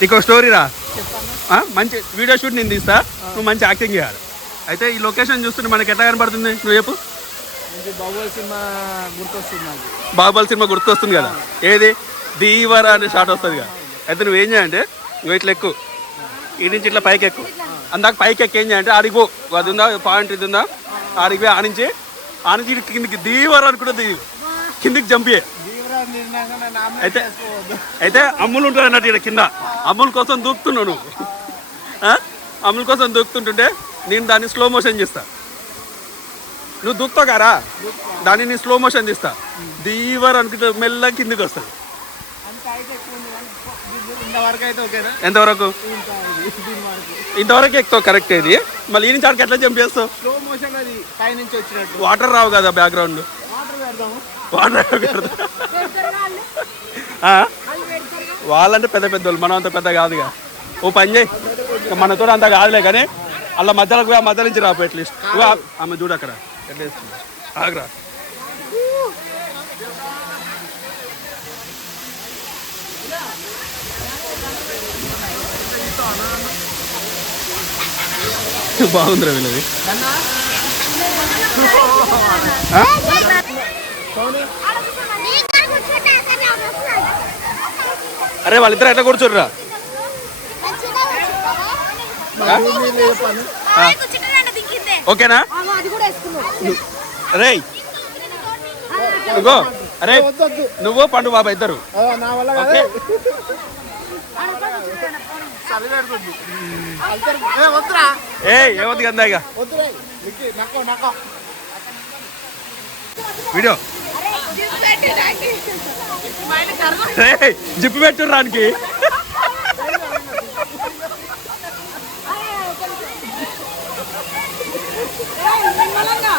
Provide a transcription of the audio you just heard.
నీకు ఒక స్టోరీ రా మంచి వీడియో షూట్ నేను తీస్తా. నువ్వు మంచి యాక్టింగ్ చేయాలి. అయితే ఈ లొకేషన్ చూస్తుంటే మనకి ఎట్లా కనపడుతుంది నువ్వు చెప్పు. బాబుల సినిమా గుర్తొస్తుంది బాహుబలి సినిమా గుర్తొస్తుంది కదా. ఏది? దీవర అనే షాట్ వస్తుంది కదా అయితే నువ్వు ఏం చేయాలంటే నువ్వు ఇట్లా ఎక్కువ ఈ నుంచి ఇట్లా పైకి ఎక్కువ అందాక పైకి ఎక్కి ఏం చేయాలంటే ఆడికి పో. అది ఉందా? పాయింట్ ఇది ఉందా? ఆడికి పోయి ఆనించి ఆనించి కిందికి దీవర అనుకుంటే దిగు కిందికి జంప్ చేయి. అయితే అయితే అమ్ములు ఉంటారు అన్నట్టు ఇక్కడ కింద. అమ్ముల కోసం దూకుతున్నావు నువ్వు? అమ్ముల కోసం దూకుతుంటుంటే నేను దాన్ని స్లో మోషన్ చేస్తా. నువ్వు దూకుతావు కారా? దాన్ని నేను స్లో మోషన్ తీస్తా దీవర్ అనుకుంటే మెల్ల కిందికి వస్తుంది. ఓకేనా ఎంతవరకు? ఇంతవరకు ఎక్కువ కరెక్ట్ ఇది మళ్ళీ ఈ నుంచి ఆడికి ఎట్లా జంప్ చేస్తావు? వాటర్ రావు కదా బ్యాక్గ్రౌండ్ వాళ్ళంటే పెద్ద పెద్ద వాళ్ళు మనం అంత పెద్ద కాదుగా. ఓ పని చేయి. మనతో అంత కాదులే కానీ అలా మధ్యలోకి పోయి ఆ మధ్య నుంచి రాపు అట్లీస్ట్. ఆమె చూడు అక్కడ. ఆగరా. బాగుందిరా వీళ్ళది. ఆ? అరే వాళ్ళిద్దరు ఎట్లా కూర్చోర్రా? ఓకేనా? రే అరే వద్దొద్దు నువ్వు పండు బాబా ఇద్దరు. ఏ, వద్దురా ఏ ఏమవుతుంది కదా ఇక వీడియో. జిప్పు పెట్టు రానికి నిమ్మలంగా